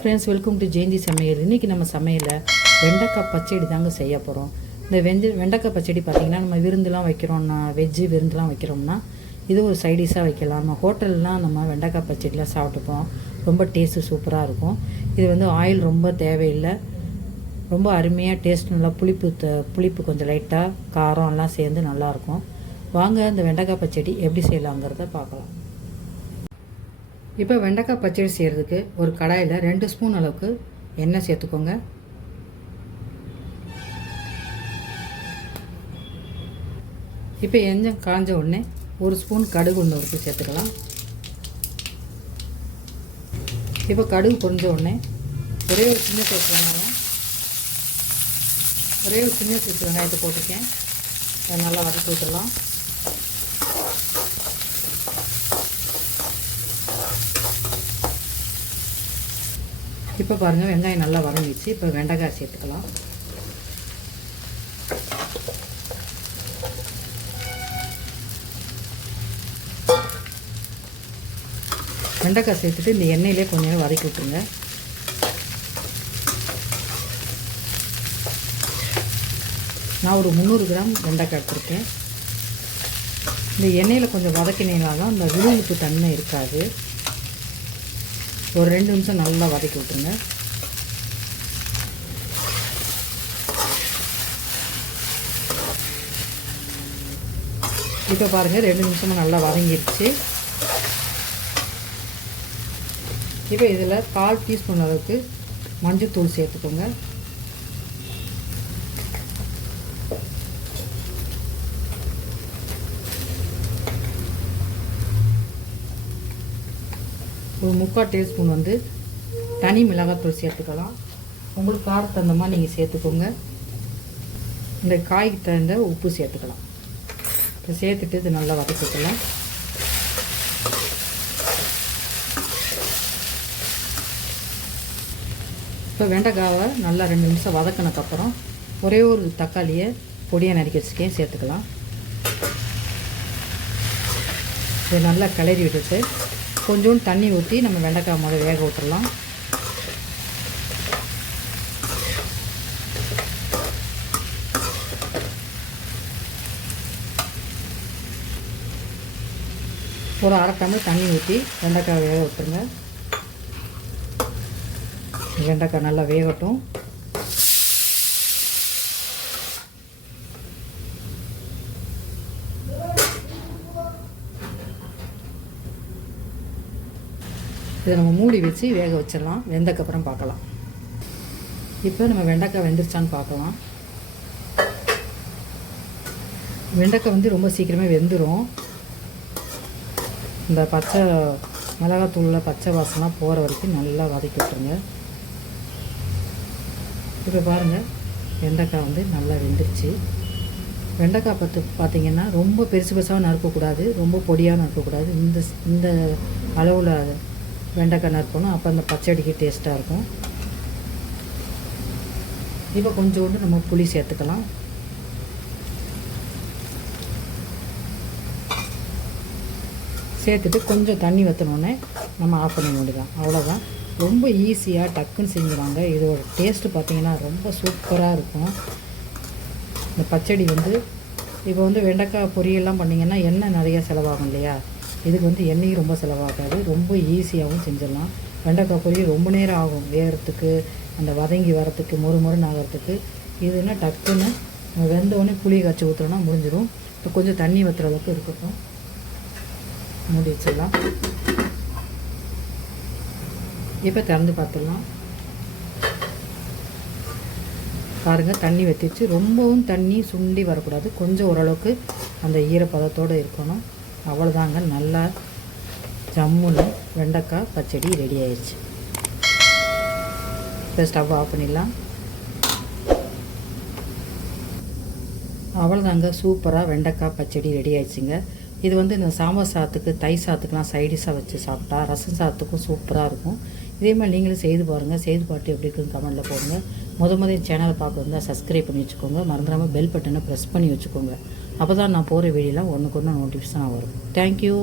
Friends welcome to Jayanthi சமையல் இன்றைக்கி நம்ம சமையலில் வெண்டைக்காய் பச்சடி தாங்க செய்ய போகிறோம் இந்த வெஞ்ச வெண்டைக்காய் பச்சடி பார்த்திங்கன்னா நம்ம விருந்துலாம் வைக்கிறோம்னா வெஜ்ஜு விருந்துலாம் வைக்கிறோம்னா இது ஒரு சைடிஷாக வைக்கலாம். நம்ம ஹோட்டல்லாம் நம்ம வெண்டைக்காய் பச்சடிலாம் சாப்பிட்டுப்போம். ரொம்ப டேஸ்ட்டு சூப்பராக இருக்கும். இது வந்து ஆயில் ரொம்ப தேவையில்லை. ரொம்ப அருமையாக டேஸ்ட் நல்லா புளிப்பு த- புளிப்பு கொஞ்சம் லைட்டாக காரம் எல்லாம் சேர்ந்து நல்லாயிருக்கும் வாங்க இந்த வெண்டைக்காய் பச்சடி எப்படி செய்யலாங்கிறத பார்க்கலாம். இப்போ வெண்டைக்காய் பச்சடி செய்கிறதுக்கு ஒரு கடாயில் ரெண்டு ஸ்பூன் அளவுக்கு எண்ணெய் சேர்த்துக்கோங்க. இப்போ எஞ்சம் காஞ்ச உடனே ஒரு ஸ்பூன் கடுகு ஒன்று வரைக்கும் சேர்த்துக்கலாம். இப்போ கடுகு பொரிஞ்ச உடனே ஒரே ஒரு சின்ன சைஸ் வெங்காயம் ஒரே ஒரு சின்ன சைஸ் வெங்காயத்தை போட்டிருக்கேன். அதை நல்லா வதக்கி விட்டுடலாம். இப்போ பாருங்கள் வெங்காயம் நல்லா வதங்கிச்சு இப்போ வெண்டைக்காய் சேர்த்துக்கலாம். வெண்டைக்காய் சேர்த்துட்டு இந்த எண்ணெயிலே கொஞ்ச நேரம் வதக்கி விட்டுருங்க. நான் ஒரு முந்நூறு கிராம் வெண்டைக்காய் எடுத்திருக்கேன். இந்த எண்ணெயில் கொஞ்சம் வதக்கினீங்கன்னா தான் இந்த விழுவுப்பு தன்மை இருக்காது. ஒரு ரெண்டு நிமிஷம் நல்லா வதக்கி விட்டுருங்க. இப்போ பாருங்கள் ரெண்டு நிமிஷமும் நல்லா வதங்கிடுச்சு இப்போ இதில் கால் டீஸ்பூன் அளவுக்கு மஞ்சள்தூள் சேர்த்துக்கோங்க. ஒரு முக்கால் டீஸ்பூன் வந்து தனி மிளகாத்தூள் சேர்த்துக்கலாம். உங்களுக்கு காரத்து தகுந்த மாதிரி நீங்கள் சேர்த்துக்கோங்க. இந்த காய்க்கு தகுந்த உப்பு சேர்த்துக்கலாம். இப்போ சேர்த்துட்டு இது நல்லா வதக்கிக்கலாம். இப்போ வெண்டைக்காவை நல்லா ரெண்டு நிமிஷம் வதக்கினதுக்கப்புறம் ஒரே ஒரு தக்காளியை பொடியாக நறுக்கி வச்சுக்கேன் சேர்த்துக்கலாம். இதை நல்லா கிளறி விட்டுட்டு கொஞ்சோண்டு தண்ணி ஊற்றி நம்ம வெண்டைக்காய் முதல்ல வேக விட்டுறலாம். ஒரு அரை டம்ளர் தண்ணி ஊற்றி வெண்டைக்காய் வேக விட்டுருங்க. வெண்டைக்காய் நல்லா வேகட்டும். இதை நம்ம மூடி வச்சு வேக வச்சிடலாம். வெந்தக்கப்புறம் பார்க்கலாம். இப்போ நம்ம வெண்டைக்காய் வெந்துருச்சான்னு பார்க்கலாம். வெண்டைக்காய் வந்து ரொம்ப சீக்கிரமே வெந்துடும் இந்த பச்சை மிளகாத்தூளில் பச்சை வாசம்லாம் போகிற வரைக்கும் நல்லா வதக்கி விட்டுருங்க. இப்போ பாருங்கள் வெண்டைக்காய் வந்து நல்லா வெந்துருச்சு. வெண்டைக்காய் பார்த்து பார்த்தீங்கன்னா ரொம்ப பெருசு பெருசாக நறுக்கக்கூடாது ரொம்ப பொடியாக நறுக்கக்கூடாது. இந்த இந்த அளவில் வெண்டைக்காய் நறுக்கணும். அப்போ அந்த பச்சடிக்கு டேஸ்ட்டாக இருக்கும். இப்போ கொஞ்சோண்டு நம்ம புளி சேர்த்துக்கலாம். சேர்த்துட்டு கொஞ்சம் தண்ணி வற்றினோடனே நம்ம ஆஃப் பண்ண வேண்டியதான் அவ்வளோதான் ரொம்ப ஈஸியாக டக்குன்னு செஞ்சுருவாங்க. இதோட டேஸ்ட்டு பார்த்திங்கன்னா ரொம்ப சூப்பராக இருக்கும். இந்த பச்சடி வந்து இப்போ வந்து வெண்டைக்காய் பொரியெல்லாம் பண்ணிங்கன்னா எண்ணெய் நிறையா செலவாகும் இல்லையா? இதுக்கு வந்து எண்ணெயும் ரொம்ப செலவாகாது. ரொம்ப ஈஸியாகவும் செஞ்சிடலாம். வெண்டைக்காய் பொரியல் ரொம்ப நேரம் ஆகும். வேகிறதுக்கு அந்த வதங்கி வரத்துக்கு மொறு மொறுன்னு ஆகிறதுக்கு. இதுனா டக்குன்னு வெந்தோடனே புளி காய்ச்சி ஊற்றுறோன்னா முடிஞ்சிடும். இப்போ கொஞ்சம் தண்ணி வற்றுற அளவுக்கு இருக்கட்டும். மூடி வச்சிடலாம். இப்போ திறந்து பார்த்துடலாம் பாருங்கள் தண்ணி வற்றிச்சு ரொம்பவும் தண்ணி சுண்டி வரக்கூடாது. கொஞ்சம் ஓரளவுக்கு அந்த ஈரப்பதத்தோடு இருக்கணும். அவ்வளோதாங்க நல்லா ஜம்முன்னு வெண்டைக்காய் பச்சடி ரெடி ஆயிடுச்சு. இப்போ ஸ்டவ் ஆஃப் பண்ணிடலாம். அவ்வளோதாங்க சூப்பராக வெண்டைக்காய் பச்சடி ரெடி ஆயிடுச்சுங்க. இது வந்து இந்த சாம்பார் சாத்துக்கு தை சாத்துக்குலாம் சைடிஷாக வச்சு சாப்பிட்டா ரசம் சாத்துக்கும் சூப்பராக இருக்கும். இதே மாதிரி நீங்களும் செய்து பாருங்கள் செய்து பார்த்து எப்படி இருக்குன்னு கமெண்ட்டில் போடுங்க. முத முதல் சேனலை பார்க்க வந்தால் சப்ஸ்கிரைப் பண்ணி வச்சுக்கோங்க. மறந்துடாமல் பெல் பட்டனை ப்ரெஸ் பண்ணி வச்சுக்கோங்க. அப்போ தான் நான் போகிற வீடியோலாம் ஒன்றுக்கு ஒன்று நோட்டிஃபிகேஷன் வரும். தேங்க்யூ